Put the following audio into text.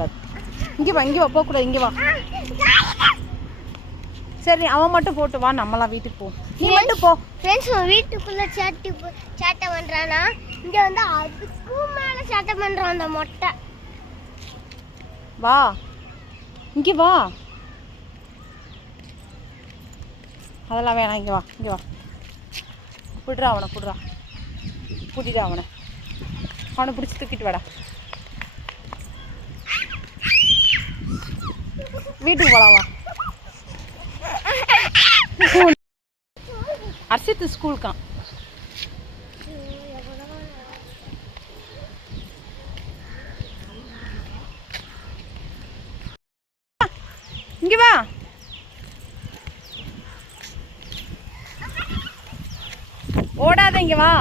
போகக்கூடாது. இங்கே வா, இங்கே வா, போகக்கூடாது. இங்கே வா. சரி, அவன் மட்டும் போட்டு வா, நம்மளாம் வீட்டுக்கு போ. நீ மட்டும் போ. ஃப்ரெண்ட்ஸ் வீட்டுக்குள்ள சேட்டை பண்றானா, இங்க வந்து அதுக்கும் மேல சேட்டை பண்றான் அந்த மொட்டை. வா, இங்கே வா. அதெல்லாம் வேணாம். இங்கே வா, இங்கே வா. புடுறா அவனை, புடுறா. புடிடா அவனை. அவனை பிடிச்சி தூக்கிட்டு வாடா. வீட்டுக்கு போகலாம் வா. அர்ஷித் ஸ்கூலுக்கான். இங்க வா. ஓடாத, இங்க வா.